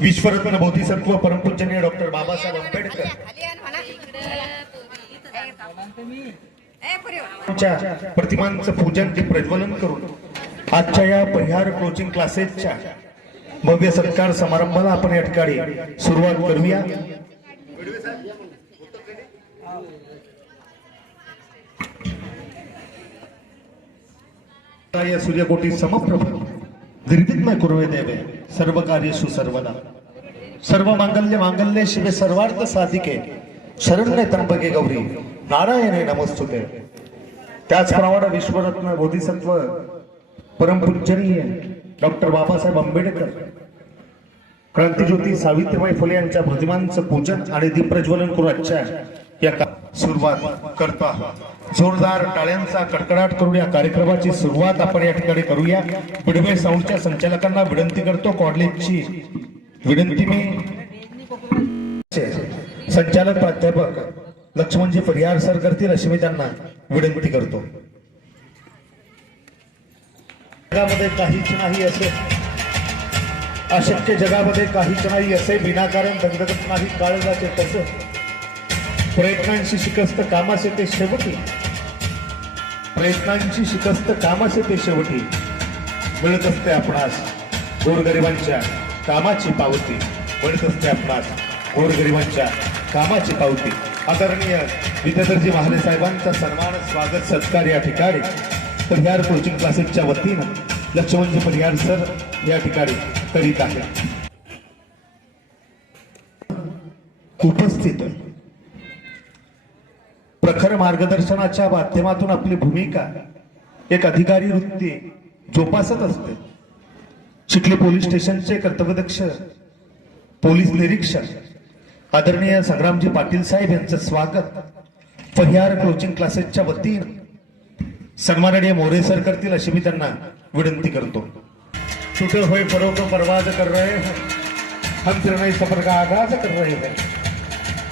विश्वरत्न Bodhisattva परमपूजनीय doctor Babasaheb Ambedkar च्या प्रतिमांचं पूजन ते प्रज्वलन करून आजच्या या परिहार कोचिंग क्लासेसच्या भव्य सत्कार समारंभाला आपण या ठिकाणी सुरुवात करूया। या सूर्यकोटी समप्रभ निर्विघ्न कुर्वे देवे सर्व कार्येषु सर्वदा सर्व मांगल्य शिवे सर्वार्थ साधिके शरण्ये त्र्यंबके गौरी नारायणे नमस्तुते। त्याचप्रमाणे विश्वरत्न बोधिसत्व परमपूजनीय डॉक्टर बाबासाहेब आंबेडकर क्रांतिज्योती सावित्रीबाई फुले यांच्या प्रतिमांचं पूजन आणि दीपप्रज्वलन करून आजच्या या सुरुवात करतो आहोत। जोरदार टाळ्यांचा कडकडाट करून या कार्यक्रमाची सुरुवात आपण या ठिकाणी करूया। बिडवे साऊंडच्या संचालकांना विनंती करतो, कॉर्डिनेटची विनंती मी संचालक प्राध्यापक लक्ष्मणजी परिहार सर करतील अशी मी त्यांना विनंती करतो। जगामध्ये काहीच नाही असे, अशक्य जगामध्ये काहीच नाही असे, विनाकारण दगदगत नाही काळजाचे तसे, प्रयत्नांची शिकस्त कामाचे ते शेवटी, प्रयत्नांची शिकस्त कामाचे ते शेवटी मिळत असते आपणास गोरगरिबांच्या कामाची पावती, मिळत असते आपणास गोरगरिबांच्या कामाची पावती। आदरणीय विद्याधरजी महाले साहेबांचा सन्मान स्वागत सत्कार या ठिकाणी परिहार कोचिंग क्लासेसच्या वतीनं लक्ष्मणजी परिहार सर या ठिकाणी करीत आहेत। उपस्थित प्रखर मार्गदर्शनाच्या माध्यमातून आपली भूमिका एक अधिकारी वृत्ती जोपासत असते। चिखली पोलीस स्टेशनचे कर्तव्यदक्ष पोलीस निरीक्षक आदरणीय संग्रामजी पाटील साहेब यांचं स्वागत परिहार कोचिंग क्लासेसच्या वतीनं सन्माननीय मोरे सर करतील अशी मी त्यांना विनंती करतो। छूटे हुए परों को परवाज कर रहे हैं, हम फिर नई सफर का आगाज कर रहे हैं।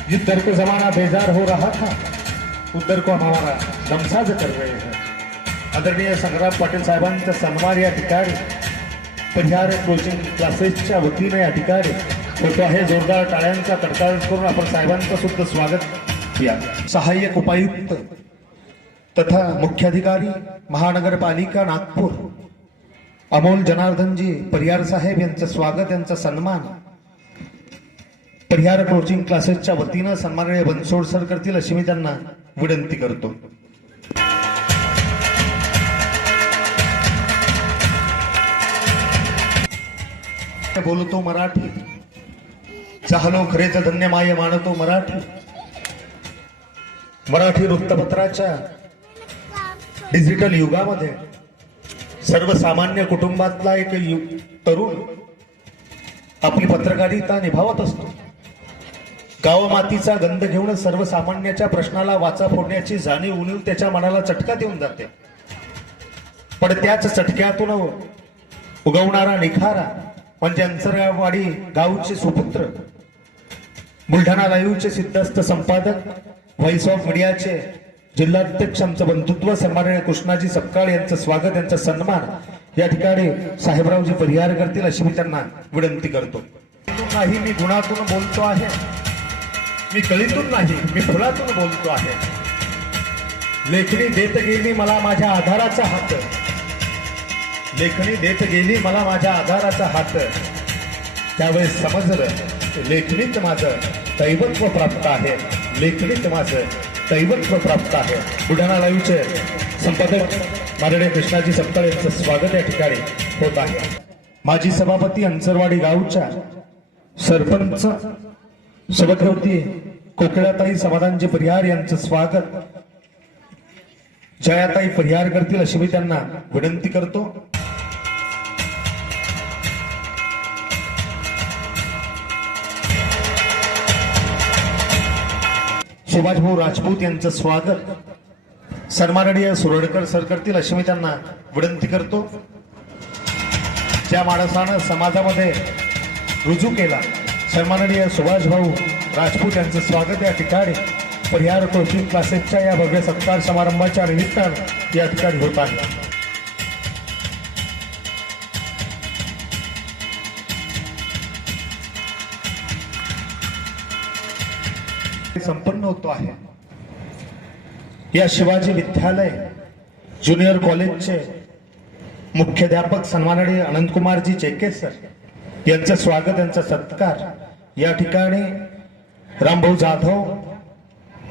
जिस दर को जमाना बेजार हो रहा था उस दर को हमारा दमसाज कर रहे हैं। आदरणीय संग्राम पाटील साहेबांचा सन्मान या ठिकाणी परिहार कोचिंग क्लासेसच्या वतीने या ठिकाणी होतो आहे। जोरदार टाळ्यांचा कडकडाट करून आपण साहेबांचं सुद्धा स्वागत या। सहाय्यक उपायुक्त तथा मुख्याधिकारी महानगरपालिका नागपूर अमोल जनार्दनजी परिहार साहेब यांचं स्वागत, यांचा सन्मान परिहार कोचिंग क्लासेसच्या वतीनं सन्माननीय बनसोड सर करतील अशी मी त्यांना विनंती करतो। बोलतो मराठी, झालो खरेच धन्य माय मानतो मराठी। मराठी वृत्तपत्राच्या डिजिटल युगामध्ये सर्वसामान्य कुटुंबातला एक तरुण आपली पत्रकारिता निभावत असतो। गावमातीचा गंध घेऊन सर्वसामान्याच्या प्रश्नाला वाचा फोडण्याची जाणीव उणीव त्याच्या मनाला चटका देऊन जाते। पण त्याच चटक्यातून उगवणारा निखारा म्हणजे अंतरवाडी गावचे सुपुत्र, बुलढाणा लाईव्हचे सिद्धस्थ संपादक, व्हॉइस ऑफ मीडियाचे जिल्हाध्यक्ष आमचं बंधुत्व सन्माननीय कृष्णाजी सपकाळ यांचं स्वागत, यांचा सन्मान या ठिकाणी साहेबरावजी परिहार करतील अशी मी त्यांना विनंती करतो। नाही मी गुणातून बोलतो आहे, मी कळीतून नाही मी फुलातून बोलतो आहे। लेखणी देत गेली मला माझ्या आधाराचा हात, लेखणी देत गेली मला माझ्या आधाराचा हात, त्यावेळेस समजलं लेखणीत माझं दैवत्व प्राप्त आहे, लेखणीत माझं दैवत्व प्राप्त आहे। बुलढाणा लाईव्हचे संपादक माननीय कृष्णाजी सपकाळ यांचं स्वागत या ठिकाणी होत आहे। माजी सभापती अंचरवाडी गावच्या सरपंच सभागृहती कोकिळाताई समाधानजी परिहार यांचं स्वागत जयाताई परिहार करतील अशी मी त्यांना विनंती करतो। सुभाषभाऊ राजपूत यांचं स्वागत सन्माननीय सुरडकर सर करतील अशी मी त्यांना विनंती करतो। ज्या माणसानं समाजामध्ये रुजू केला सन्माननीय सुभाषभाऊ राजपूत यांचं स्वागत या ठिकाणी परिहार कोचिंग क्लासेसच्या या भव्य सत्कार समारंभाच्या निमित्तानं या ठिकाणी होत आहे। संपन्न होतो आहे। या शिवाजी विद्यालय ज्युनियर कॉलेजचे मुख्याध्यापक सन्माननीय अनंतकुमारजी चेके सर यांचं स्वागत, यांचा सत्कार या ठिकाणी रामभाऊ जाधव,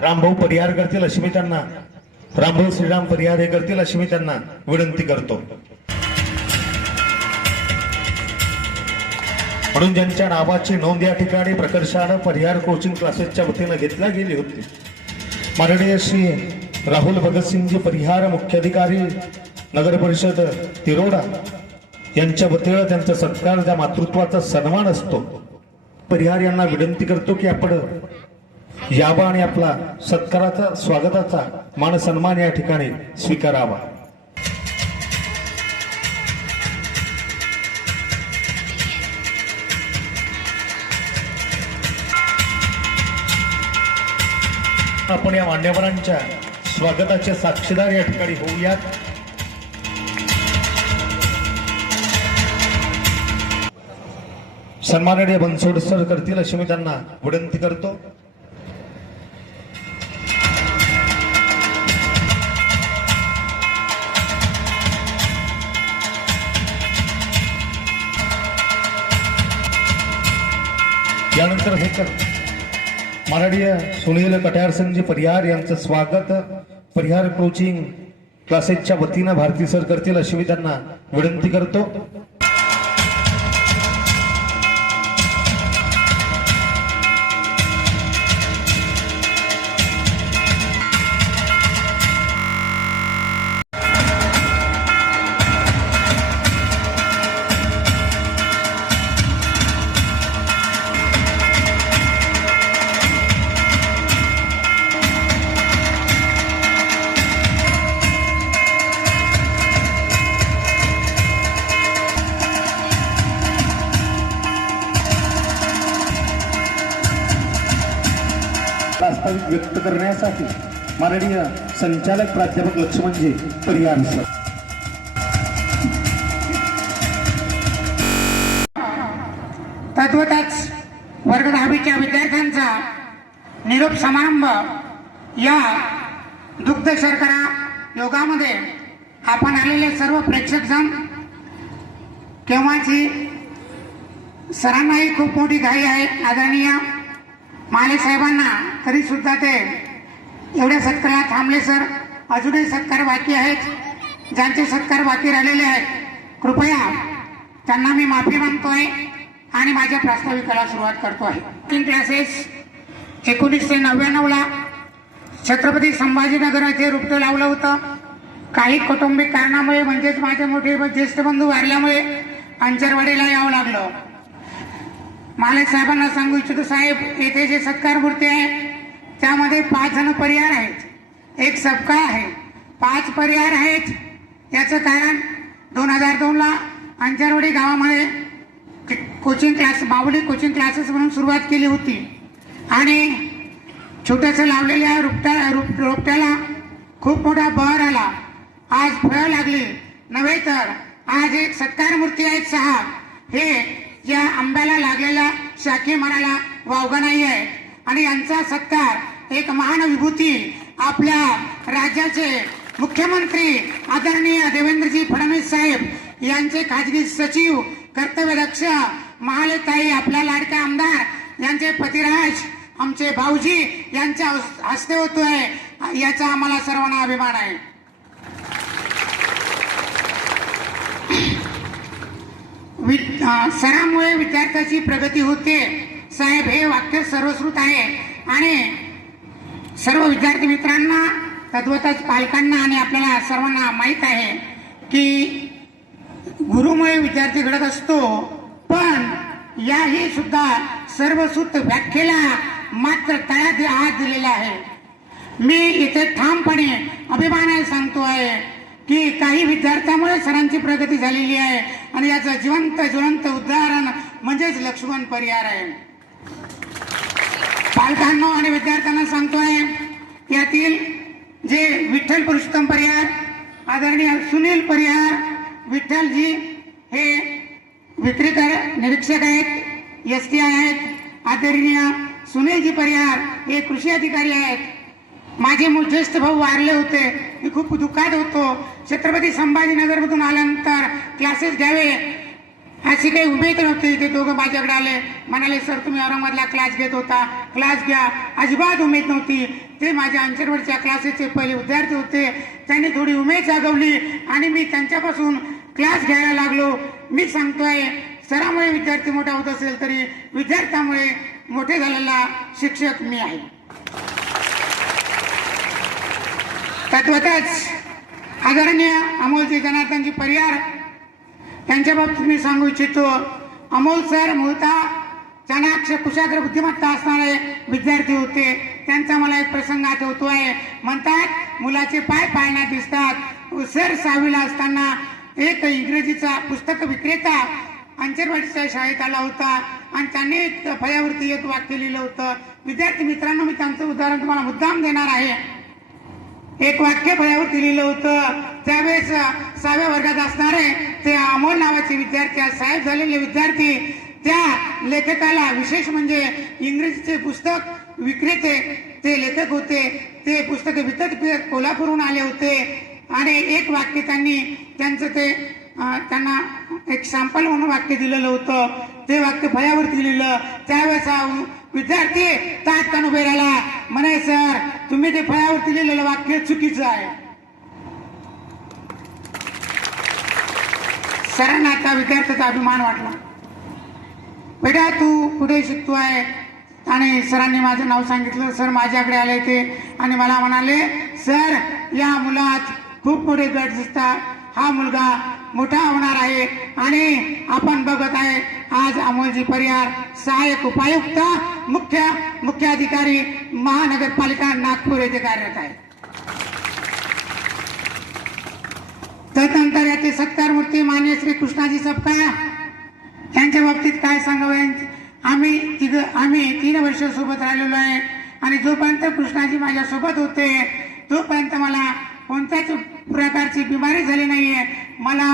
रामभाऊ परिहार करतील अशी मी त्यांना, रामभाऊ श्रीराम परिहार हे करतील अशी मी त्यांना विनंती करतो। म्हणून ज्यांच्या नावाची नोंद या ठिकाणी प्रकर्षानं परिहार कोचिंग क्लासेसच्या वतीनं घेतली गेली होती, माननीय श्री राहुल भगतसिंगजी परिहार मुख्याधिकारी नगर परिषद तिरोडा यांच्या वतीनं त्यांचा सत्कार, त्या मातृत्वाचा सन्मान असतो। परिहार यांना विनंती करतो की आपण यावा आणि आपला सत्काराचा, स्वागताचा मान सन्मान या ठिकाणी स्वीकारावा। आपण या मान्यवरांच्या स्वागताचे साक्षीदार या ठिकाणी होऊयात। सन्माननीय बनसोड सर करतील अशी मी त्यांना विनंती करतो। यानंतर हे कर माननीय सुनील कट्यार संघजी परिहार यांचं स्वागत परिहार कोचिंग क्लासेसच्या वतीनं भारती सर करतील अशी मी त्यांना विनंती करतो। वास्तविक व्यक्त करण्यासाठी माननीय संचालक प्राध्यापक लक्ष्मणजी परिहार सर। तद्वतच वर्ग 10वीच्या विद्यार्थ्यांचा निरोप समारंभ या दुग्ध शर्करा योगामध्ये आपण आलेले सर्व प्रेक्षकजण, केव्हाची सरांनाही खूप मोठी घाई आहे आदरणीय माले साहेबांना, तरी सुद्धा ते एवढ्या सत्काराला थांबले। सर, अजूनही सत्कार बाकी आहेत, ज्यांचे सत्कार बाकी राहिलेले आहेत कृपया त्यांना मी माफी मागतोय आणि माझ्या प्रास्ताविकाला सुरुवात करतो आहे। तीन क्लासेस 1999ला छत्रपती संभाजीनगर येथे रुपटं लावलं होतं। काही कौटुंबिक कारणामुळे म्हणजेच माझे मोठे ज्येष्ठ बंधू वारल्यामुळे अंचरवाडीला यावं लागलं। मालक साहेबांना सांगू इच्छितो, साहेब येथे जे सत्कार मूर्ती आहे त्यामध्ये 5 जण परिहार आहेत, एक सबका आहे, 5 परिहार आहेत। याचं कारण 2002ला अंचरवाडी गावामध्ये कोचिंग क्लास, बाहुली कोचिंग क्लासेस म्हणून सुरुवात केली होती आणि छोट्याचं लावलेल्या रोपट्याला खूप मोठा बहर आला। आज फळं लागली नव्हे तर आज एक सत्कार मूर्ती आहेत 6, हे या आंब्याला लागलेल्या शाखी मराला वावगा नाही आहे आणि यांचा सत्कार एक महान विभूती आपल्या राज्याचे मुख्यमंत्री आदरणीय देवेंद्रजी फडणवीस साहेब यांचे खाजगी सचिव, कर्तव्यदक्ष महालेताई, आपल्या लाडक्या आमदार यांचे पतिराज आमचे भाऊजी यांच्या हस्ते होतोय, याचा आम्हाला सर्वांना अभिमान आहे। सरामुळे विद्यार्थ्याची प्रगती होते साहेब, हे वाक्य सर्वश्रुत आहे आणि सर्व विद्यार्थी मित्रांना, तद्वतच पालकांना आणि आपल्याला सर्वांना माहीत आहे की गुरुमुळे विद्यार्थी घडत असतो, पण याही सुद्धा सर्वसूत व्याख्येला मात्र तळ्यात हात दिलेला आहे। मी इथे ठामपणे अभिमानाने सांगतो आहे की काही विद्यार्थ्यांमुळे सरांची प्रगती झालेली आहे आणि याचं ज्वलंत उदाहरण म्हणजेच लक्ष्मण परिहार आहे। पालकांना आणि विद्यार्थ्यांना सांगतोय, यातील जे विठ्ठल पुरुषोत्तम परिहार, आदरणीय सुनील परिहार, विठ्ठलजी हे विक्रेता निरीक्षक आहेत, STI आहेत, आदरणीय सुनीलजी परिहार हे कृषी अधिकारी आहेत. माझे ज्येष्ठ भाऊ वारले होते, मी खूप दुःखात होतो. छत्रपती संभाजीनगरमधून आल्यानंतर क्लासेस घ्यावे अशी काही उमेद नव्हती. ते दोघं माझ्याकडे आले, म्हणाले सर तुम्ही औरंगाबादला क्लास घेत होता, क्लास घ्या. अजिबात उमेद नव्हती. ते माझ्या अंचरवरच्या क्लासेसचे पहिले विद्यार्थी होते. त्यांनी थोडी उमेद जागवली आणि मी त्यांच्यापासून क्लास घ्यायला लागलो. मी सांगतोय सरामुळे विद्यार्थी मोठा होत असेल तरी विद्यार्थ्यामुळे मोठे झालेला शिक्षक मी आहे. तत्वतच आदरणीय अमोलजी जनार्दनजी परिहार यांच्या बाबतीत मी सांगू इच्छितो. अमोल सर मूळतः चाणाक्ष कुशाग्र बुद्धिमत्ता असणारे विद्यार्थी होते. त्यांचा मला एक प्रसंग आठवतो आहे. म्हणतात मुलाचे पाय पाळण्यात दिसतात. सर 6वीला असताना एक इंग्रजीचा पुस्तक विक्रेता अंचरवाडीच्या शाळेत आला होता आणि त्यांनी फळ्यावरती एक वाक्य लिहिलं होतं. विद्यार्थी मित्रांनो, मी त्यांचं उदाहरण तुम्हाला मुद्दाम देणार आहे. एक वाक्य फळ्यावरती लिहिलं होतं. त्यावेळेस 6व्या वर्गात असणारे ते अमोल नावाचे विद्यार्थी, आज साहेब झालेले विद्यार्थी, त्या लेखकाला विशेष म्हणजे इंग्रजीचे पुस्तक विक्रेते ते लेखक होते. ते पुस्तक विकत कोल्हापूरहून आले होते आणि एक वाक्य त्यांनी त्यांचं ते त्यांना एक सॅम्पल म्हणून वाक्य दिलेलं होतं. ते वाक्य फळ्यावरती लिहिलं. त्यावेळेस विद्यार्थी तात्काळ उभे राहिला, म्हणे सर तुम्ही ते फळ्यावरती लिहिलेलं वाक्य चुकीचं आहे. सरांना त्या विद्यार्थ्याचा अभिमान वाटला. बेटा तू कुठे शिकतोय? आणि सरांनी माझं नाव सांगितलं. सर माझ्याकडे आले ते आणि मला म्हणाले सर या मुलात खूप मोठे गट दिसतात, हा मुलगा मोठा होणार आहे. आणि आपण बघत आहे आज अमोलजी परिहार सहाय्यक उपायुक्त मुख्य अधिकारी महानगरपालिका नागपूर येथे कार्यरत आहे. त्यानंतर याचे सत्कारमूर्ती मान्य श्री कृष्णाजी सपकाळ यांच्या बाबतीत काय सांगावं. आम्ही 3 वर्ष सोबत राहिलेलो आहे आणि जोपर्यंत कृष्णाजी माझ्या सोबत होते तोपर्यंत मला कोणत्याच प्रकारची बिमारी झाली नाहीये. मला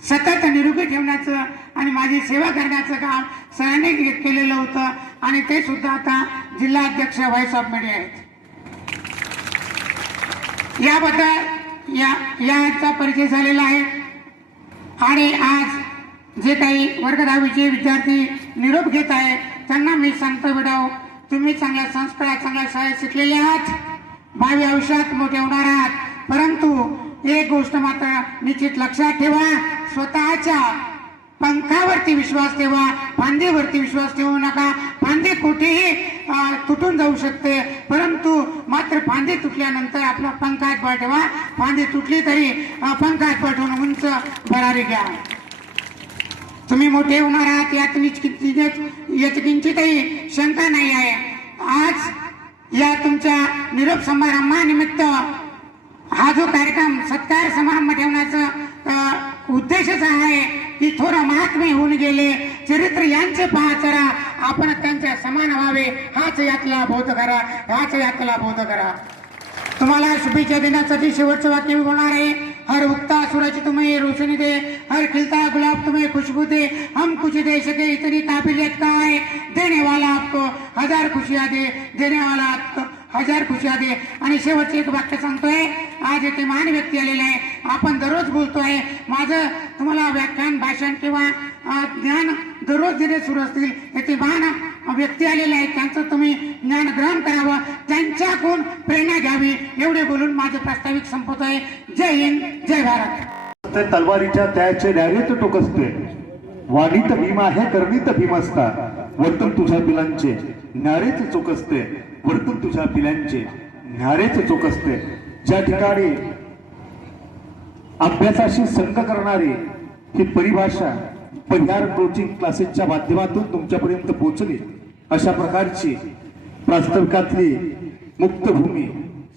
सतत निरोगी ठेवण्याचं आणि माझी सेवा करण्याचं काम सरांनी केलेलं होतं आणि ते सुद्धा आता जिल्हाध्यक्ष व्हाईस ऑफ मीडिया आहेत. याबद्दल याचा परिचय झालेला आहे. आणि आज जे काही वर्ग 10वीचे विद्यार्थी निरोप घेत आहे त्यांना मी सांगतो बेटाओ, तुम्ही चांगल्या संस्कारात चांगल्या शाळेत शिकलेले आहात, भावी आयुष्यात मोठे होणार आहात. परंतु एक गोष्ट मात्र निश्चित लक्षात ठेवा, स्वतःच्या पंखावरती विश्वास ठेवा, फांदीवरती विश्वास ठेवू नका. फांदी कुठेही तुटून जाऊ शकते, परंतु मात्र फांदी तुटल्यानंतर आपला पंखात पाय ठेवा. फांदी तुटली तरी पंखात पाय ठेवून उंच भरारी घ्या. तुम्ही मोठे होणार आहात यात किंचितही शंका नाही आहे. आज या तुमच्या निरोप समारंभानिमित्त हा जो कार्यक्रम सत्कार समारंभ ठेवण्याचा उद्देशच आहे की थोडं महात्मे होऊन गेले चरित्र यांचे पहा जरा, आपण त्यांच्या समान व्हावे, हाच यातला बोध करा, हाच यातला बोध करा. तुम्हाला शुभेच्छा देण्यासाठी शेवटचं वाक्य मी बोलणार आहे. हर उगता सूरज तुम्हें रोशनी दे, हर खिलता गुलाब तुम्हें खुशबू दे, हम कुछ दे सके इतनी काबिलियत का है, देने वाला आपको 1000 खुशियां दे, देने वाला आपको 1000 खुशियां दे. आणि शेवटचे एक वाक्य सांगतोय. आज येथे महान व्यक्ती आलेले आहे, आपण दररोज बोलतोय. माझं तुम्हाला व्याख्यान भाषण किंवा ज्ञान दररोज देणे सुरू असतील. येथे महान व्यक्ती आलेले आहेत, त्यांचं तुम्ही ज्ञान ग्रहण करावं, त्यांच्याकडून प्रेरणा घ्यावी. एवढे बोलून माझे प्रास्ताविक संपवतोय. जय हिंद, जय भारत. ते तलवारीच्या त्याचे न्यारेत टोकसते, वाणीत भीम आहे करणीत भीमसता, वर्तन तुझ्या पिलांचे न्यारेच चोकसते, वर्तन तुझ्या पिलांचे न्यारेच चोकसते. ज्या ठिकाणी अभ्यासाशी संग करणारी ही परिभाषा परिहार कोचिंग क्लासेसच्या माध्यमातून तुमच्यापर्यंत पोहोचली, अशा प्रकारची प्रास्ताविकातली मुक्त भूमी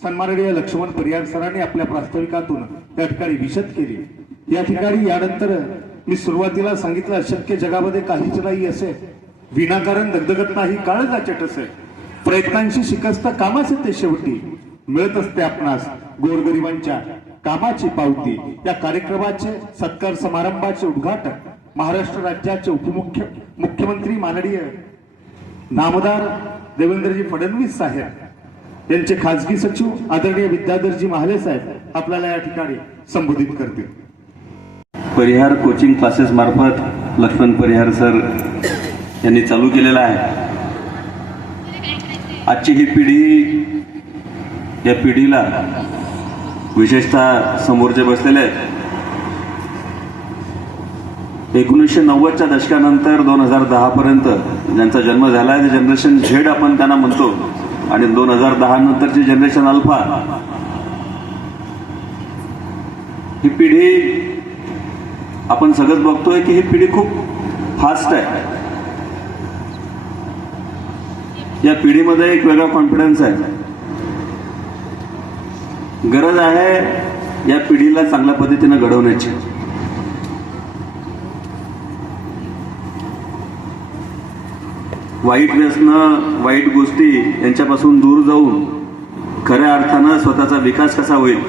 सन्माननीय लक्ष्मण परिहार सरांनी आपल्या प्रास्ताविकातून त्या ठिकाणी विशद केली. या ठिकाणी यानंतर मी सुरुवातीला सांगितलं, अशक्य जगामध्ये काहीच नाही असे, विनाकारण दगदगत नाही काळ जाचट असे, प्रयत्नांशी शिकस्त कामाचे ते शेवटी, मिळत असते आपणास गोरगरिबांच्या कामाची पावती. या कार्यक्रमाचे सत्कार समारंभाचे उद्घाटन महाराष्ट्र राज्याचे मुख्यमंत्री माननीय नामदार देवेंद्रजी फडणवीस साहेब यांचे खासगी सचिव आदरणीय विद्याधरजी महाले साहेब आपल्याला या ठिकाणी संबोधित करतील. परिहार कोचिंग क्लासेस मार्फत लक्ष्मण परिहार सर यांनी चालू केलेला आहे. आजची ही पिढी, या पिढीला विशेषतः समोर जे बसलेले आहेत, 1990च्या दशकानंतर 2010 पर्यंत ज्यांचा जन्म झाला आहे ते जनरेशन झेड आपण त्यांना म्हणतो, आणि 2010 नंतरची जनरेशन अल्फा. ही पिढी आपण सगळंच बघतोय की ही पिढी खूप फास्ट आहे. या पिढीमध्ये एक वेगळा कॉन्फिडन्स आहे. गरज आहे या पिढीला चांगल्या पद्धतीने घडवण्याची. वाईट व्यसनं, वाईट गोष्टी यांच्यापासून दूर जाऊन खऱ्या अर्थानं स्वतःचा विकास कसा होईल,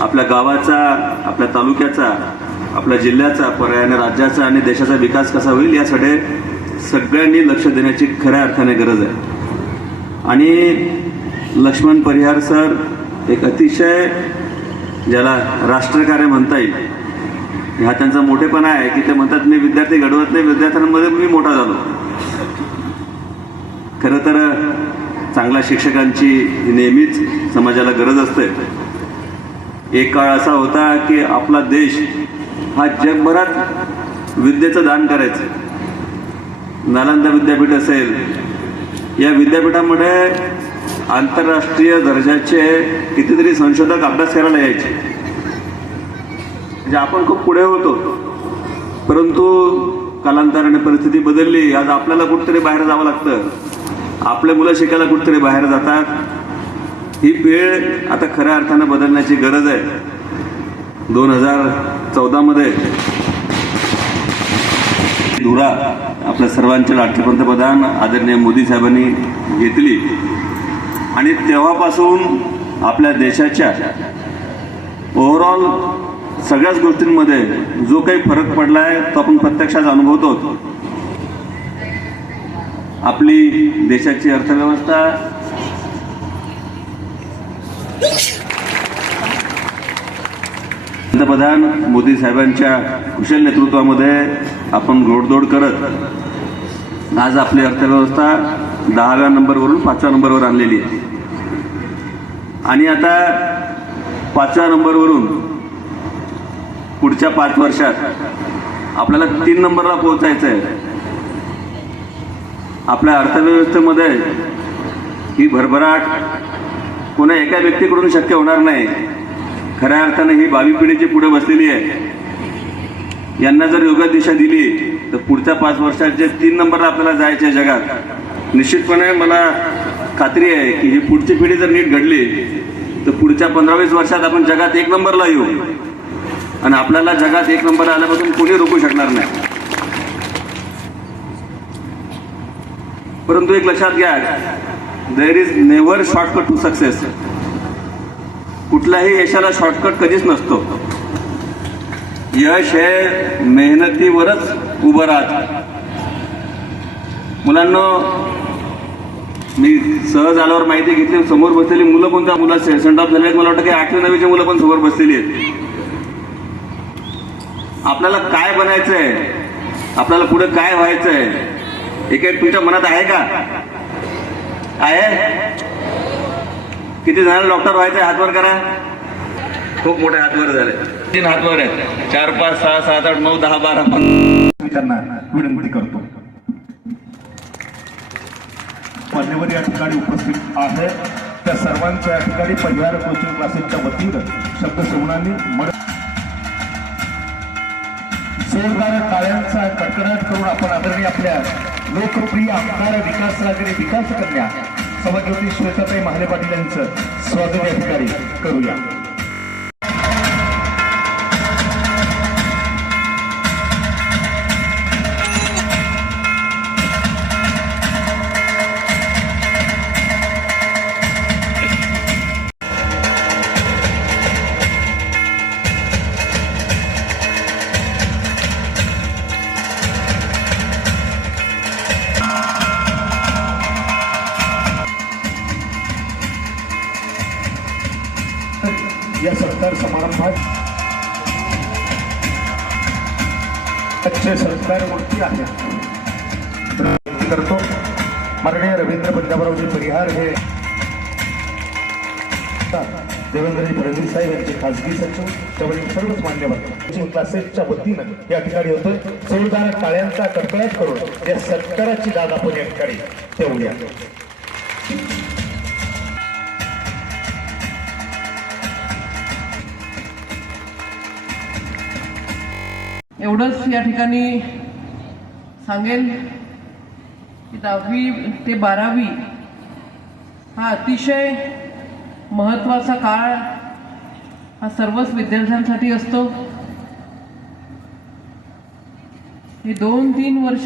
आपल्या गावाचा, आपल्या तालुक्याचा, आपल्या जिल्ह्याचा, पर्यायाने राज्याचा आणि देशाचा विकास कसा होईल यासाठी सगळ्यांनी लक्ष देण्याची खऱ्या अर्थाने गरज आहे. आणि लक्ष्मण परिहार सर एक अतिशय, ज्याला राष्ट्रकार्य म्हणता येईल, हा त्यांचा मोठेपणा आहे की ते म्हणतात मी विद्यार्थी घडवत नाही, विद्यार्थ्यांमध्ये मी मोठा झालो. खरं तर चांगल्या शिक्षकांची नेहमीच समाजाला गरज असते. एक काळ असा होता की आपला देश हा जगभरात विद्येचं दान करायचं. नालंदा विद्यापीठ असेल, या विद्यापीठामध्ये आंतरराष्ट्रीय दर्जाचे कितीतरी संशोधक अभ्यास करायला यायचे. म्हणजे आपण खूप पुढे होतो, परंतु कालांतराने परिस्थिती बदलली. आज आपल्याला कुठेतरी बाहेर जावं लागतं, आपले मुलं शिकायला कुठेतरी बाहेर जातात. ही वेळ आता खऱ्या अर्थानं बदलण्याची गरज आहे. 2014 मध्ये धुरा आपल्या सर्वांचे लाडके पंतप्रधान आदरणीय मोदी साहेबांनी घेतली, आणि तेव्हापासून आपल्या देशाच्या ओव्हरऑल सगळ्याच गोष्टींमध्ये जो काही फरक पडला आहे तो आपण प्रत्यक्षात अनुभवतो. आपली देशाची अर्थव्यवस्था पंतप्रधान मोदी साहेबांच्या कुशल नेतृत्वामध्ये आपण घोडदौड करत आज आपली अर्थव्यवस्था 10व्या नंबरवरून 5व्या नंबरवर आणलेली आहे. आणि आता 5व्या नंबरवरून पुढच्या 5 वर्षात आपल्याला 3 नंबरला पोहोचायचं आहे. आपल्या अर्थव्यवस्थेमध्ये ही भरभराट कोणा एका व्यक्तीकडून शक्य होणार नाही. खऱ्या अर्थाने ही भावी पिढी जी पुढे बसलेली आहे, यांना जर योग्य दिशा दिली तर पुढच्या 5 वर्षात जे 3 नंबरला आपल्याला जायचे आहे जगात, निश्चितपणे मला खात्री आहे की ही पुढची पिढी जर नीट घडली तर पुढच्या 15-20 वर्षात आपण जगात 1 नंबरला येऊ, आणि आपल्याला जगात 1 नंबरला आल्यापासून कोणी रोखू शकणार नाही. परंतु एक लक्षात घ्या, there is never shortcut to success. कुठल्याही यशाला शॉर्टकट कधीच नसतो. यश हे मेहनतीवरच उभं राहतं. मुलांना मी सहज आल्यावर माहिती घेतली, समोर बसलेली मुलं कोणत्या मुलं सेंड ऑफ झाले आहेत, मला वाटतं की 8वी 9वीची मुलं पण समोर बसलेली आहेत. आपल्याला काय बनायचंय, आपल्याला पुढे काय व्हायचंय, एक तुमच्या मनात आहे का? आहे? किती जणांना डॉक्टर व्हायचंय? हातवर करा. खूप मोठे हातवर झाले. 3 हातवर आहेत. 4, 5, 6, 7, 8, 9, 10, 12, 15. त्यांना विनंती करतो. मान्यवर या ठिकाणी उपस्थित आहे, त्या सर्वांच्या या ठिकाणी परिहार कोचिंग क्लासेसच्या वतीनं शब्द सेवनांनी जोरदार टाळ्यांचा कडकडाट करून आपण आदरणीय आपल्या लोकप्रिय आमदार विकास कन्या सभाज्योती श्वेताताई महाले पाटील यांचं स्वागत या ठिकाणी करूया. सत्कार समारंभात अच्छे सत्कार मूर्ती आहे करतो माननीय रवींद्र पंजाबरावजी परिहार हे देवेंद्रजी फडणवीस साहेब यांचे खासगी सचिव त्यावरील सर्वच मान्यवर कोचिंग क्लासेसच्या वतीनं या ठिकाणी होतोय. जोरदार टाळ्यांचा कडकडाट करून या सत्काराची दाद आपण या ठिकाणी ठेवूया. एवढंच या ठिकाणी सांगेल की 10वी ते 12वी हा अतिशय महत्त्वाचा काळ हा सर्वच विद्यार्थ्यांसाठी असतो. हे 2-3 वर्ष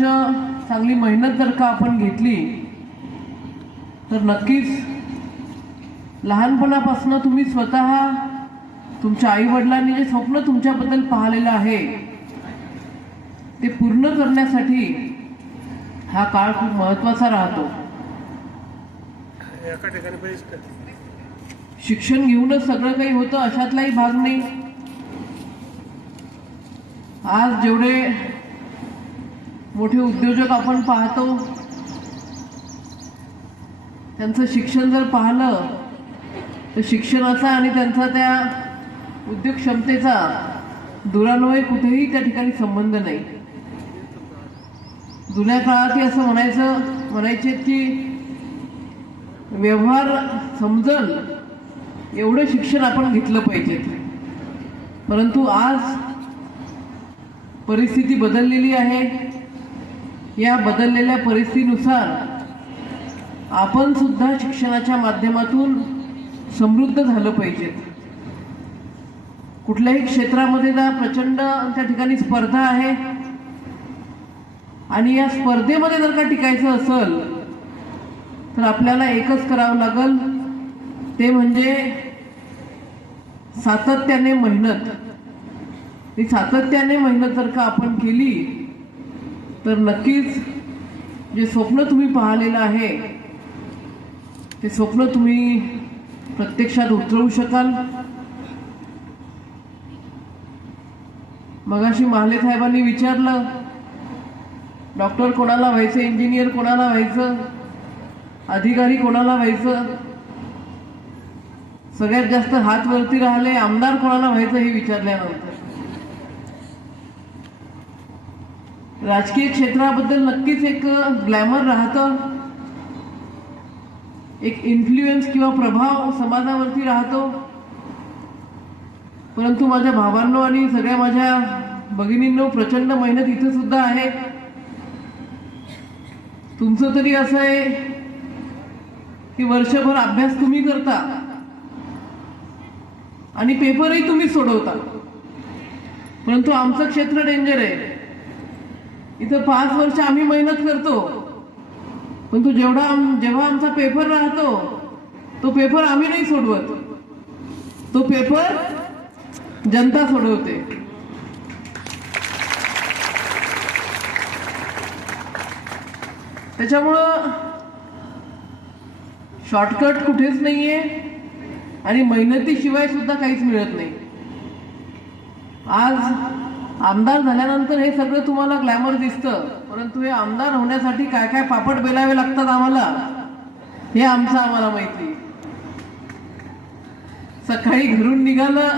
चांगली मेहनत जर का आपण घेतली तर नक्कीच लहानपणापासून तुम्ही स्वतः तुमच्या आईवडिलांनी जे स्वप्न तुमच्याबद्दल पाहिलेलं आहे ते पूर्ण करण्यासाठी हा काळ खूप महत्त्वाचा राहतो. शिक्षण घेऊनच सगळं काही होतं अशातलाही भाग नाही. आज जेवढे मोठे उद्योजक आपण पाहतो त्यांचं शिक्षण जर पाहिलं तर शिक्षणाचा आणि त्यांचा त्या उद्योग क्षमतेचा दुरान्वये कुठेही त्या ठिकाणी संबंध नाही. जुन्या काळात असं म्हणायचे की व्यवहार समजल एवढं शिक्षण आपण घेतलं पाहिजे. परंतु आज परिस्थिती बदललेली आहे. या बदललेल्या परिस्थितीनुसार आपण सुद्धा शिक्षणाच्या माध्यमातून समृद्ध झालं पाहिजे. कुठल्याही क्षेत्रामध्ये प्रचंड त्या ठिकाणी स्पर्धा आहे आणि या स्पर्धेमध्ये जर का टिकायचं असेल तर आपल्याला एकच करावं लागेल ते म्हणजे सातत्याने मेहनत. ही सातत्याने मेहनत जर का आपण केली तर नक्कीच जे स्वप्न तुम्ही पाहिलेलं आहे ते स्वप्न तुम्ही प्रत्यक्षात उतरवू शकाल. मगाशी महाले साहेबांनी विचारलं डॉक्टर कोणाला व्हायचं, इंजिनियर कोणाला व्हायचं, अधिकारी कोणाला व्हायचं. सगळ्यात जास्त हात वरती राहिले आमदार कोणाला व्हायचं हे विचारल्यानंतर राजकीय क्षेत्राबद्दल नक्कीच एक ग्लॅमर राहतं, एक इन्फ्लुएन्स किंवा प्रभाव समाजावरती राहतो. परंतु माझ्या भावांनो आणि सगळ्या माझ्या भगिनींनो प्रचंड मेहनत इथे सुद्धा आहे. तुमचं तरी असं आहे की वर्षभर अभ्यास तुम्ही करता आणि पेपरही तुम्ही सोडवता. परंतु आमचं क्षेत्र डेंजर आहे. इथं 5 वर्ष आम्ही मेहनत करतो परंतु जेव्हा आमचा पेपर राहतो तो पेपर आम्ही नाही सोडवत, तो पेपर जनता सोडवते. त्याच्यामुळं शॉर्टकट कुठेच नाहीये आणि मेहनतीशिवाय सुद्धा काहीच मिळत नाही. आज आमदार झाल्यानंतर हे सगळं तुम्हाला ग्लॅमर दिसतं परंतु हे आमदार होण्यासाठी काय काय पापड बेलावे लागतात आम्हाला हे आम्हाला माहिती. सकाळी घरून निघालं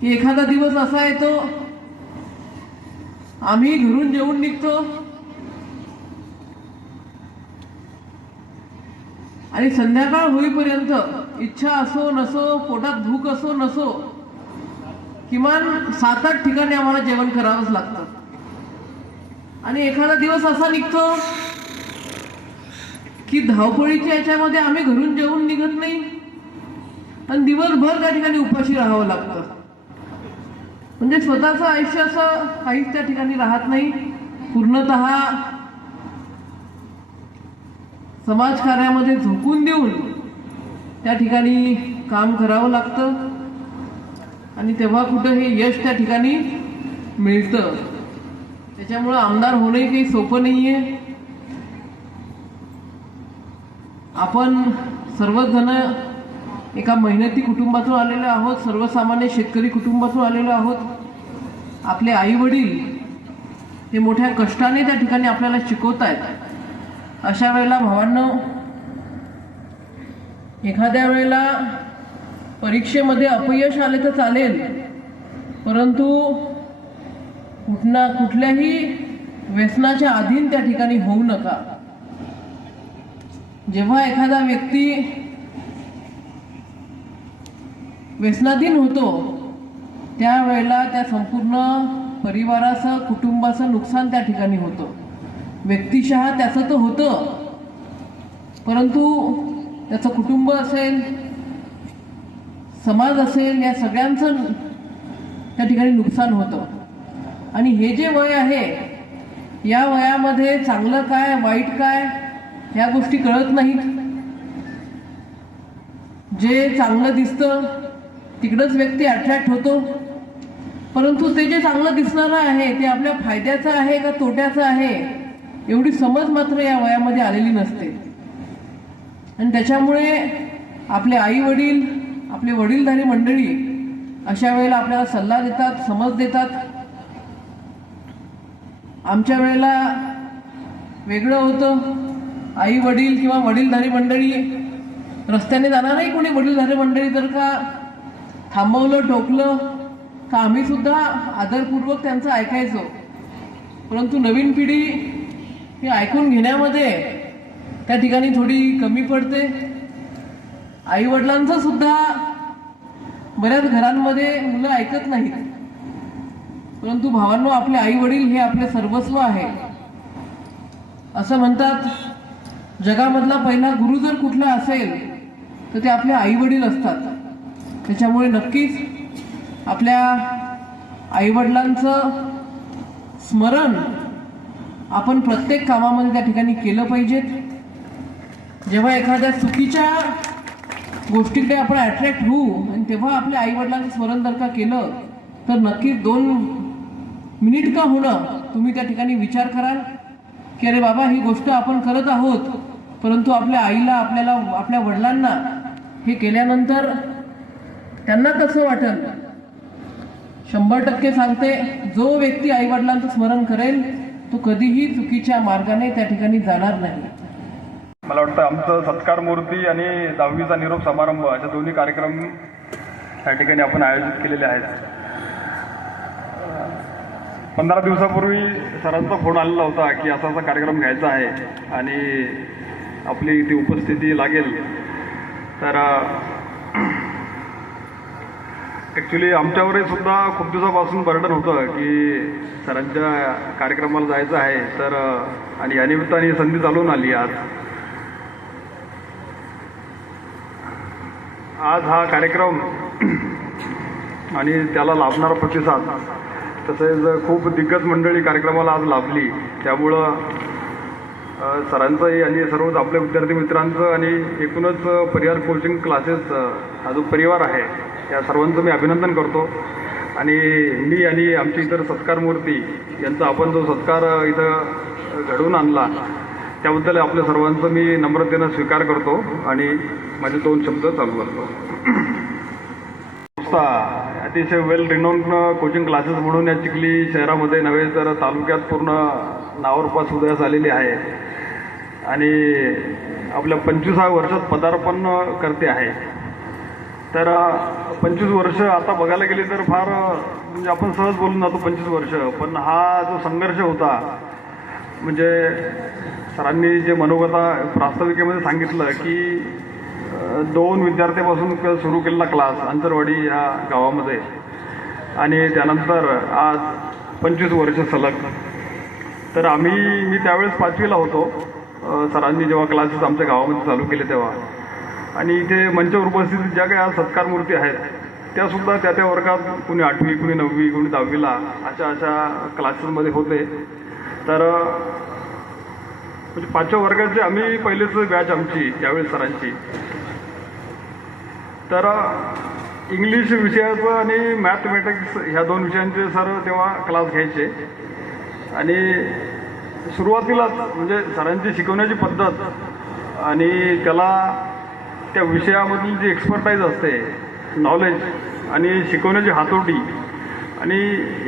की एखादा दिवस असा येतो आम्ही घरून जेवून निघतो आणि संध्याकाळ होईपर्यंत इच्छा असो नसो, पोटात भूक असो नसो, किमान 7-8 ठिकाणी आम्हाला जेवण करावंच लागतं. आणि एखादा दिवस असा निघतो की धावपळीच्या याच्यामध्ये आम्ही घरून जेवून निघत नाही आणि दिवसभर त्या ठिकाणी उपाशी राहावं लागतं. म्हणजे स्वतःचं आयुष्य असं काहीच त्या ठिकाणी राहत नाही. पूर्णतः समाजकार्यामध्ये झोकून देऊन त्या ठिकाणी काम करावं लागतं आणि तेव्हा कुठं हे यश त्या ठिकाणी मिळतं. त्याच्यामुळं आमदार होणंही काही सोपं नाहीये. आपण सर्वच जण एका मेहनती कुटुंबातून आलेलो आहोत, सर्वसामान्य शेतकरी कुटुंबातून आलेलो आहोत. आपले आई वडील हे मोठ्या कष्टाने त्या ठिकाणी आपल्याला शिकवत आहेत. अशा वेळेला भावांनो, एखाद्या वेळेला परीक्षेमध्ये अपयश आले तर चालेल, परंतु कुठल्याही व्यसनाच्या अधीन त्या ठिकाणी होऊ नका. जेव्हा एखादा व्यक्ती व्यसनाधीन होतो त्यावेळेला त्या संपूर्ण परिवाराचं कुटुंबाचं नुकसान त्या ठिकाणी होतं. व्यक्तिशः त्याचं तर होतं, परंतु त्याचं कुटुंब असेल, समाज असेल, या सगळ्यांचं त्या ठिकाणी नुकसान होतं. आणि हे जे वय आहे, या वयामध्ये चांगलं काय वाईट काय ह्या गोष्टी कळत नाहीत. जे चांगलं दिसतं तिकडंच व्यक्ती अट्रॅक्ट होतो, परंतु ते जे चांगलं दिसणारं आहे ते आपल्या फायद्याचं आहे का तोट्याचं आहे एवढी समज मात्र या वयामध्ये आलेली नसते. आणि त्याच्यामुळे आपले आई वडील, आपले वडीलधारी मंडळी अशा वेळेला आपल्याला सल्ला देतात, समज देतात. आमच्या वेळेला वेगळं होतं. आई वडील किंवा वडीलधारी मंडळी, रस्त्याने जाणारही कोणी वडीलधारी मंडळी जर का थांबवलं, टोकलं, तर आम्ही सुद्धा आदरपूर्वक त्यांचं ऐकायचो. परंतु नवीन पिढी ही ऐकून घेण्यामध्ये त्या ठिकाणी थोडी कमी पडते. आईवडिलांचं सुद्धा बऱ्याच घरांमध्ये मुलं ऐकत नाहीत. परंतु भावांनो, आपले आई वडील हे आपले सर्वस्व आहे. असं म्हणतात, जगामधला पहिला गुरु जर कुठला असेल तर ते आपले आई वडील असतात. त्याच्यामुळे नक्कीच आपल्या आईवडिलांचं स्मरण आपण प्रत्येक कामामध्ये त्या ठिकाणी केलं पाहिजे. जेव्हा एखाद्या चुकीच्या गोष्टीकडे आपण अट्रॅक्ट होऊ आणि तेव्हा आपल्या आईवडिलांचं स्मरण जर का केलं तर नक्कीच 2 मिनिट का होणं तुम्ही त्या ठिकाणी विचार कराल की अरे बाबा, ही गोष्ट आपण करत आहोत, परंतु आपल्या आईला, आपल्याला, आपल्या वडिलांना हे केल्यानंतर त्यांना कसं वाटेल. 100% सांगते, जो व्यक्ती आईवडिलांचं स्मरण करेल तो कधीही चुकीच्या मार्गाने त्या ठिकाणी जाणार नाही. मला वाटतं आमचं सत्कार मूर्ती आणि 10वीचा निरोप समारंभ अशा दोन्ही कार्यक्रम या ठिकाणी आपण आयोजित केलेले आहेत. 15 दिवसापूर्वी सरांचा फोन आलेला होता की असा असा कार्यक्रम घ्यायचा आहे आणि आपली ती उपस्थिती लागेल. तर ॲक्च्युली आमच्यावरही सुद्धा खूप दिवसापासून बर्डन होतं की सरांच्या कार्यक्रमाला जायचं आहे. तर आणि या निमित्ताने संधी चालून आली. आज हा कार्यक्रम आणि त्याला लाभणारा प्रतिसाद, तसेच खूप दिग्गज मंडळी कार्यक्रमाला आज लाभली. त्यामुळं सरांचंही आणि सर्वच आपल्या विद्यार्थी मित्रांचं आणि एकूणच परिवार कोचिंग क्लासेस हा जो परिवार आहे या सर्वांचं मी अभिनंदन करतो. आणि मी आणि आमची इतर सत्कार मूर्ती यांचा आपण जो सत्कार इथं घडवून आणला त्याबद्दल आपल्या सर्वांचं मी नम्रतेनं स्वीकार करतो आणि माझे 2 शब्द चालू करतो. अतिशय वेल रिनोन कोचिंग क्लासेस म्हणून या चिखली शहरामध्ये नव्हे तर तालुक्यात पूर्ण नावारूपास उदयास आलेली आहे आणि आपल्या 25व्या वर्षात पदार्पण करते आहे. तर 25 वर्ष आता बघायला गेली तर फार म्हणजे आपण सहज बोलून जातो 25 वर्ष, पण हा जो संघर्ष होता म्हणजे सरांनी जे मनोगता प्रास्ताविकेमध्ये सांगितलं की 2 विद्यार्थ्यापासून सुरू केलेला क्लास अंतरवाडी ह्या गावामध्ये आणि त्यानंतर आज 25 वर्ष सलग. तर मी त्यावेळेस 5वीला होतो सरांनी जेव्हा क्लासेस आमच्या गावामध्ये चालू केले तेव्हा. आणि इथे मंचावर उपस्थित ज्या काही आज सत्कार मूर्ती आहेत त्यासुद्धा त्या वर्गात कुणी 8वी, कुणी 9वी, कुणी 10वीला अशा क्लासेसमध्ये होते. तर म्हणजे 5व्या वर्गाचे आम्ही पहिलेच बॅच आमची त्यावेळेस सरांची. तर इंग्लिश विषयाचं आणि मॅथमॅटिक्स ह्या 2 विषयांचे सर तेव्हा क्लास घ्यायचे. आणि सुरुवातीलाच म्हणजे सरांची शिकवण्याची पद्धत आणि त्याला त्या विषयामधली जी एक्सपर्टाईज असते, नॉलेज आणि शिकवण्याची हातोटी, आणि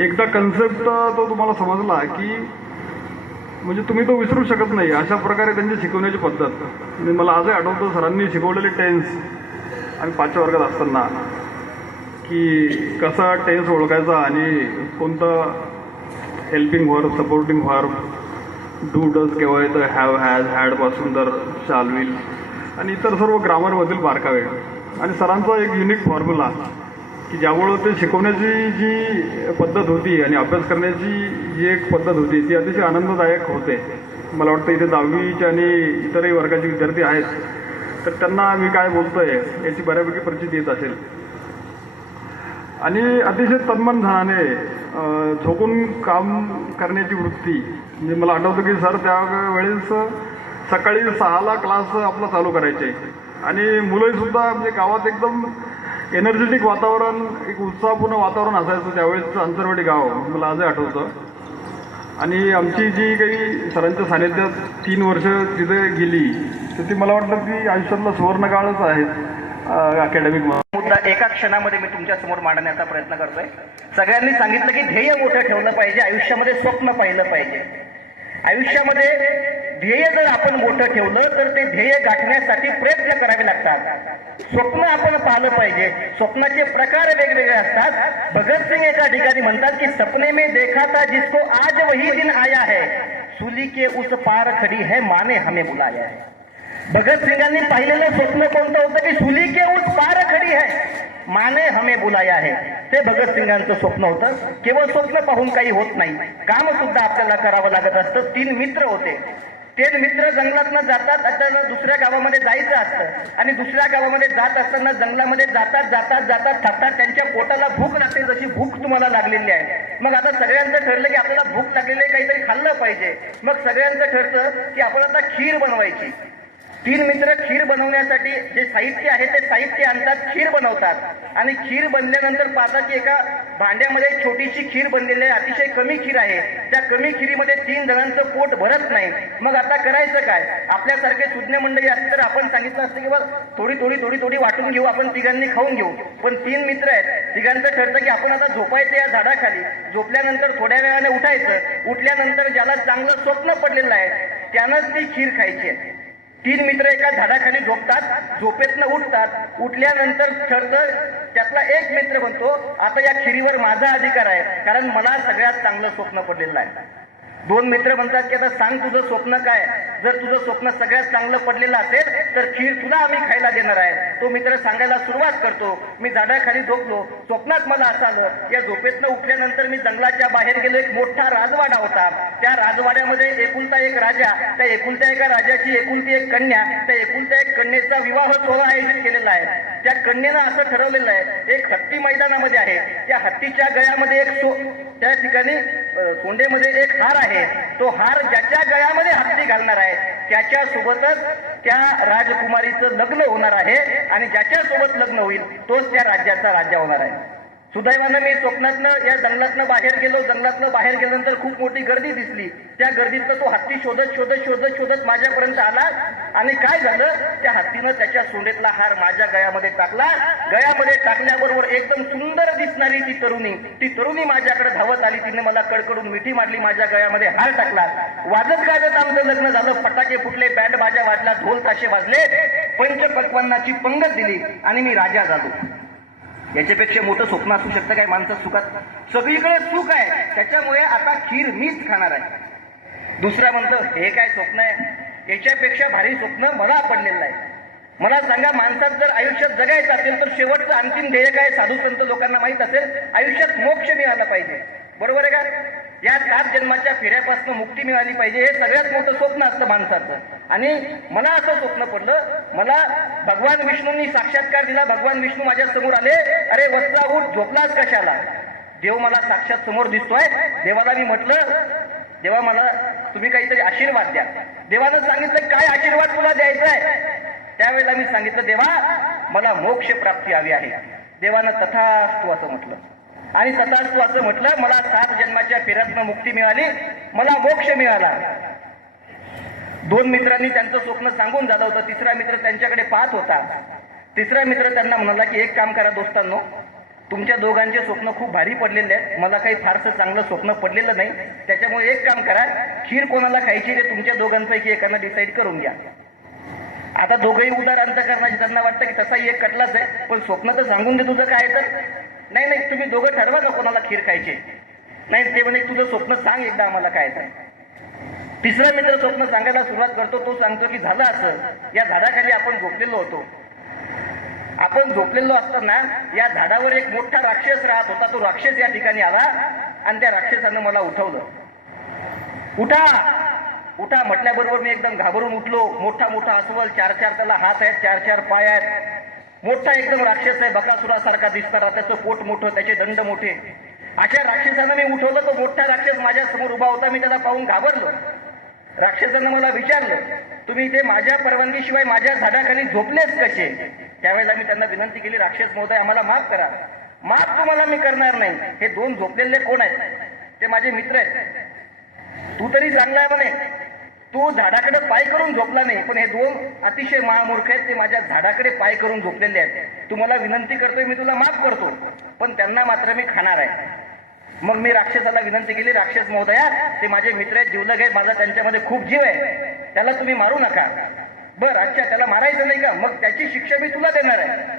एकदा कन्सेप्ट तो तुम्हाला समजला की म्हणजे तुम्ही तो विसरू शकत नाही, अशा प्रकारे त्यांची शिकवण्याची पद्धत. आणि मला आजही आठवतं सरांनी शिकवलेले टेन्स आम्ही 5व्या वर्गात असताना, की कसा टेन्स ओळखायचा आणि कोणतं helping verb, supporting verb, do does केव्हा येतं, हॅव हॅज हॅडपासून तर शाल विल, आणि इतर सर्व ग्रामरमधील बारकावे. आणि सरांचा एक युनिक फॉर्म्युला की ज्यामुळं ते शिकवण्याची जी पद्धत होती आणि अभ्यास करण्याची जी एक पद्धत होती ती अतिशय आनंददायक होते. मला वाटतं इथे 10वीचे आणि इतरही वर्गाचे विद्यार्थी आहेत, तर त्यांना मी काय बोलतोय याची बऱ्यापैकी परिचिती येत असेल. आणि अतिशय तन्मन धनाने झोकून काम करण्याची वृत्ती. म्हणजे मला आठवतं की सर त्यावेळेस सकाळी 6ला क्लास आपला चालू करायचे, आणि मुलंसुद्धा म्हणजे गावात एकदम एनर्जेटिक वातावरण, एक उत्साहपूर्ण वातावरण असायचं त्यावेळेसचं अंतरवाडी गाव मला आजही आठवतं. आणि आमची जी काही सरांच्या सानिध्यात 3 वर्ष तिथे गेली, तर ती मला वाटतं की आयुष्यातला सुवर्णकाळच आहे अकॅडमिक. मुद्दा एका क्षणामध्ये मी तुमच्या समोर मांडण्याचा प्रयत्न करतोय. सगळ्यांनी सांगितलं की ध्येय मोठं ठेवलं पाहिजे, आयुष्यामध्ये स्वप्न पाहिलं पाहिजे. आयुष्यामध्ये ध्येय जर आपण मोठं ठेवलं तर ते ध्येय गाठण्यासाठी प्रयत्न करावे लागतात. स्वप्न आपण पाहिलं पाहिजे. स्वप्नाचे प्रकार वेगवेगळे असतात. भगतसिंग एका ठिकाणी म्हणतात की सपने में देखा था जिसको आज वही दिन आया है, सूली के उस पार खड़ी है माने हमें बुलाया है. भगतसिंगांनी पाहिलेलं स्वप्न कोणतं होतं की सूली के उस पार खड़ी है माने हमें बुलाया है. ते भगतसिंगांचं स्वप्न होतं. केवळ स्वप्न पाहून काही होत नाही, काम सुद्धा आपल्याला करावं लागत असतं. 3 मित्र होते. तेच मित्र जंगलातनं जातात, आता दुसऱ्या गावामध्ये जायचं असतं, आणि दुसऱ्या गावामध्ये जात असताना जंगलामध्ये जातात जातात जातात थकतात. त्यांच्या पोटाला भूक लागते, जशी भूक तुम्हाला लागलेली आहे. मग आता सगळ्यांचं ठरलं की आपल्याला भूक लागलेली आहे, काहीतरी खाल्लं पाहिजे. मग सगळ्यांचं ठरतं की आपण आता खीर बनवायची. 3 मित्र खीर बनवण्यासाठी जे साहित्य आहे ते साहित्य आणतात, खीर बनवतात. आणि खीर बनल्यानंतर पाहतात की एका भांड्यामध्ये छोटीशी खीर बनलेली आहे, अतिशय कमी खीर आहे. त्या कमी खीरीमध्ये 3 जणांचं पोट भरत नाही. मग आता करायचं काय? आपल्यासारखे सुज्ञ मंडळी असते तर आपण सांगितलं असतं की बघ थोडी थोडी थोडी थोडी वाटून घेऊ, आपण तिघांनी खाऊन घेऊ. पण 3 मित्र आहेत, तिघांचं ठरतं की आपण आता झोपायचं या झाडाखाली. झोपल्यानंतर थोड्या वेळाने उठायचं. उठल्यानंतर ज्याला चांगलं स्वप्न पडलेलं आहे त्यानंच ती खीर खायची आहे. 3 मित्र एका झाडाखाली झोपतात, झोपेतनं उठतात. उठल्यानंतर ठरतं, त्यातला एक मित्र म्हणतो आता या खिरीवर माझा अधिकार आहे, कारण मला सगळ्यात चांगलं स्वप्न पडलेलं आहे. 2 मित्र म्हणतात की आता सांग तुझं स्वप्न काय. जर तुझं स्वप्न सगळ्यात चांगलं पडलेलं असेल तर खीर तुला आम्ही खायला देणार आहे. तो मित्र सांगायला सुरुवात करतो, मी झाडाखाली झोपलो, स्वप्नात मला असं आलं, या झोपेतनं उठल्यानंतर मी जंगलाच्या बाहेर गेलो. एक मोठा राजवाडा होता. त्या राजवाड्यामध्ये एकुलता एक राजा, त्या एकुलत्या एका राजाची एकुलती एक कन्या, त्या एकुलत्या एक कन्येचा विवाह सोहळा आयोजित केलेला आहे. त्या कन्येनं असं ठरवलेलं आहे, एक हत्ती मैदानामध्ये आहे, त्या हत्तीच्या गळ्यामध्ये त्या ठिकाणी सोंडेमध्ये एक हार आहे. तो हार ज्याच्या गळ्यामध्ये हत्ती घालणार आहे त्याच्यासोबतच त्या राजकुमारीचं लग्न होणार आहे, आणि ज्याच्यासोबत लग्न होईल तोच त्या राज्याचा राजा होणार आहे. सुदैवानं मी स्वप्नातनं या जंगलातनं बाहेर गेलो. जंगलातनं बाहेर गेल्यानंतर खूप मोठी गर्दी दिसली. त्या गर्दीतनं तो हत्ती शोधत शोधत शोधत शोधत माझ्यापर्यंत आला. आणि काय झालं, त्या हत्तीनं त्याच्या सोंडेतला हार माझ्या गळ्यामध्ये टाकला. गळ्यामध्ये टाकल्याबरोबर एकदम सुंदर दिसणारी ती तरुणी माझ्याकडे धावत आली. तिने मला कडकडून मिठी मारली, माझ्या गळ्यामध्ये हार टाकला. वाजत गाजत आमचं लग्न झालं. फटाके फुटले, बँड बाजा वाजला, ढोल ताशे वाजले, पंचपक्वान्नाची पंगत दिली आणि मी राजा झालो. याच्यापेक्षा मोठं स्वप्न असू शकतं काय माणसं सुखात? सगळीकडे सुख आहे, त्याच्यामुळे आता खीर मीच खाणार आहे. दुसरा म्हणतो हे काय स्वप्न आहे, याच्यापेक्षा भारी स्वप्न मला पडलेलं आहे. मला सांगा, माणसात जर आयुष्यात जगायचं असेल तर शेवटचं अंतिम ध्येय काय? साधू संत लोकांना माहित असेल, आयुष्यात मोक्ष मिळाला पाहिजे. बरोबर आहे का? या 7 जन्माच्या फेऱ्यापासून मुक्ती मिळाली पाहिजे, हे सगळ्यात मोठं स्वप्न असतं माणसाचं. आणि मला असं स्वप्न पडलं, मला भगवान विष्णूंनी साक्षात्कार दिला. भगवान विष्णू माझ्या समोर आले. अरे वत्सा उठ, झोपलाच कशाला? देव मला साक्षात समोर दिसतोय. देवाला मी म्हटलं, देवा मला तुम्ही काहीतरी आशीर्वाद द्या. देवानं सांगितलं काय आशीर्वाद तुला द्यायचा आहे? त्यावेळेला मी सांगितलं, देवा मला मोक्ष प्राप्ती हवी आहे. देवानं तथास्तु असं म्हटलं. आणि तथास्तु असं म्हटलं, मला 7 जन्माच्या फेऱ्यातनं मुक्ती मिळाली, मला मोक्ष मिळाला. 2 मित्रांनी त्यांचं स्वप्न सांगून झालं होतं. तिसरा मित्र त्यांच्याकडे पाहत होता. तिसरा मित्र त्यांना म्हणाला की एक काम करा दोस्तांनो, तुमच्या दोघांचे स्वप्न खूप भारी पडलेले आहेत, मला काही फारसं चांगलं स्वप्न पडलेलं नाही, त्याच्यामुळे एक काम करा, खीर कोणाला खायची ते तुमच्या दोघांपैकी एकानं डिसाईड करून घ्या. आता दोघंही उदार अंतकरणाचे, त्यांना वाटतं की तसाही एक कटलाच आहे, पण स्वप्न तर सांगून दे तुझं काय तर. नाही तुम्ही दोघं ठरवा का कोणाला खीर खायची. नाही ते म्हणे तुझं स्वप्न सांग एकदा आम्हाला काय तर. तिसरा मित्र स्वप्न सांगायला सुरुवात करतो. तो सांगतो की झालं असं, या झाडाखाली आपण झोपलेलो होतो. आपण झोपलेलो असताना या झाडावर एक मोठा राक्षस राहत होता. तो राक्षस या ठिकाणी आला आणि त्या राक्षसानं मला उठवलं. उठा उठा म्हटल्याबरोबर मी एकदम घाबरून उठलो. मोठा मोठा अस्वल, 4-4 त्याला हात आहेत, 4-4 पाय आहेत, मोठा एकदम राक्षस आहे, बकासुरासारखा दिसणारा, त्याचं पोट मोठं, त्याचे दंड मोठे. अशा राक्षसानं मी उठवलं. तो मोठा राक्षस माझ्या समोर उभा होता. मी त्याला पाहून घाबरलो. राक्षसानं मला विचारलं, तुम्ही इथे माझ्या परवानगीशिवाय माझ्या झाडाखाली झोपलेच कसे. त्यावेळेला मी त्यांना विनंती केली, राक्षस महोदय आम्हाला माफ करा. माफ तुम्हाला मी करणार नाही. हे दोन झोपलेले कोण आहेत? ते माझे मित्र आहेत. तू तरी चांगला आहे म्हणे, तू झाडाकडे पाय करून झोपला नाही, पण हे दोन अतिशय महामूर्ख आहेत, ते माझ्या झाडाकडे पाय करून झोपलेले आहेत. तू मला विनंती करतोय, मी तुला माफ करतो, पण त्यांना मात्र मी खाणार आहे. मग मी राक्षसाला विनंती केली, राक्षस महोदया ते माझे मित्र आहेत, जीवलग आहेत, माझा त्यांच्यामध्ये खूप जीव आहे, त्याला तुम्ही मारू नका. बरं अच्छा, त्याला मारायचं नाही का? मग त्याची शिक्षा मी तुला देणार आहे.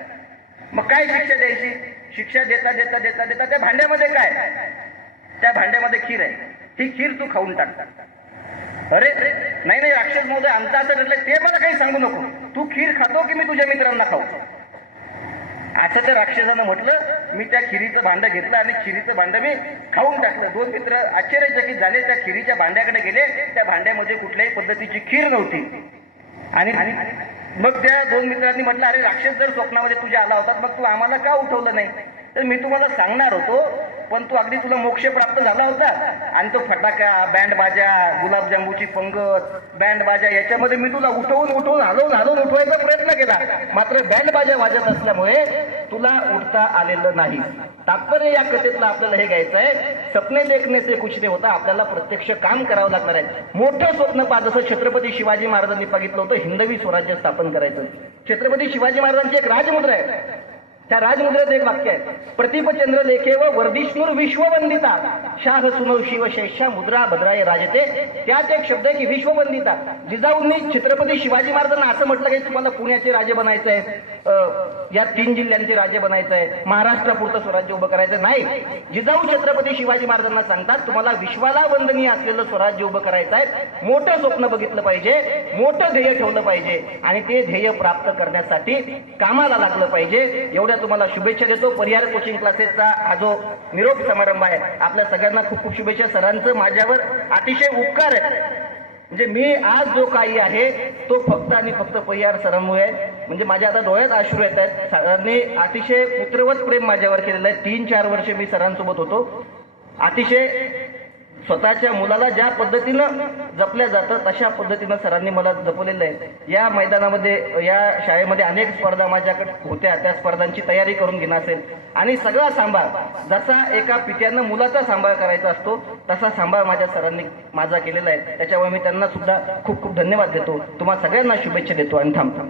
मग काय शिक्षा द्यायची? शिक्षा देता देता देता देता त्या भांड्यामध्ये काय? त्या भांड्यामध्ये खीर आहे. ही खीर तू खाऊन टाक. अरे नाही राक्षस महोदय आमचं असं ठरलंय, ते मला काही सांगू नको. तू खीर खातो की मी तुझ्या मित्रांना खाऊ? असं त्या राक्षसानं म्हटलं. मी त्या खिरीचं भांडं घेतलं आणि खिरीचं भांडं मी खाऊन टाकलं. दोन मित्र आश्चर्यचकित झाले. त्या खिरीच्या भांड्याकडे गेले. त्या भांड्यामध्ये कुठल्याही पद्धतीची खीर नव्हती. आणि मग त्या दोन मित्रांनी म्हटलं, अरे राक्षस जर स्वप्नामध्ये तुझ्या आला होता, मग तू आम्हाला का उठवलं नाही? तर मी तुम्हाला सांगणार होतो, पण तू अगदी तुला मोक्ष प्राप्त झाला होता आणि तो फटाका, बँड बाजा, गुलाबजांबूची पंगत, बँड बाजा याच्यामध्ये मी तुला उठवून हलवून उठवायचा प्रयत्न केला. मात्र बँड बाजा वाजत असल्यामुळे तुला उठता आलेलं नाही. तात्पर्य या कथेतलं आपल्याला हे घ्यायचं आहे, सपने देखने से कुछ नहीं होता. आपल्याला प्रत्यक्ष काम करावं लागणार आहे. मोठं स्वप्न पहा, जसं छत्रपती शिवाजी महाराजांनी बघितलं होतं हिंदवी स्वराज्य स्थापन करायचं. छत्रपती शिवाजी महाराजांची एक राजमुद्रा आहे. त्या राजमुद्रेत एक वाक्य आहे, प्रतिपचंद्र लेखे व वर्धिष्णुर विश्ववंदिता शाह सुनो शिवशेषा मुद्रा भद्राय राजते. त्यात एक शब्द आहे की विश्ववंदिता. जिजाऊंनी छत्रपती शिवाजी महाराजांना असं म्हटलं की तुम्हाला पुण्याचे राजे बनायचं आहे, या 3 जिल्ह्यांचे राजे बनायचं आहे, महाराष्ट्रापुरतं स्वराज्य उभं करायचं नाही. जिजाऊ छत्रपती शिवाजी महाराजांना सांगतात, तुम्हाला विश्वाला वंदनीय असलेलं स्वराज्य उभं करायचं आहे. मोठं स्वप्न बघितलं पाहिजे, मोठं ध्येय ठेवलं पाहिजे आणि ते ध्येय प्राप्त करण्यासाठी कामाला लागलं पाहिजे. एवढ्या तुम्हाला शुभेच्छा देतो. परिहार कोचिंग क्लासेसचा हा जो निरोप समारंभ आहे, आपल्या सगळ्यांना खूप खूप शुभेच्छा. सरांचं माझ्यावर अतिशय उपकार आहे. म्हणजे मी आज जो काही आहे तो फक्त आणि फक्त परिहार सरांमुळे आहे. म्हणजे माझ्या आता डोळ्यात अश्रू येत आहेत. सरांनी अतिशय मित्रवत प्रेम माझ्यावर केलेलं आहे. 3-4 वर्ष मी सरांसोबत होतो. अतिशय स्वतःच्या मुलाला ज्या पद्धतीनं जपल्या जातं तशा पद्धतीनं सरांनी मला जपलेलं आहे. या मैदानामध्ये, या शाळेमध्ये अनेक स्पर्धा माझ्याकडे होत्या. त्या स्पर्धांची तयारी करून घेणं असेल आणि सगळा सांभाळ, जसा एका पित्यानं मुलाचा सांभाळ करायचा असतो तसा सांभाळ माझ्या सरांनी माझा केलेला आहे. त्याच्यामुळे मी त्यांना सुद्धा खूप खूप धन्यवाद देतो. तुम्हाला सगळ्यांना शुभेच्छा देतो आणि थांबतो.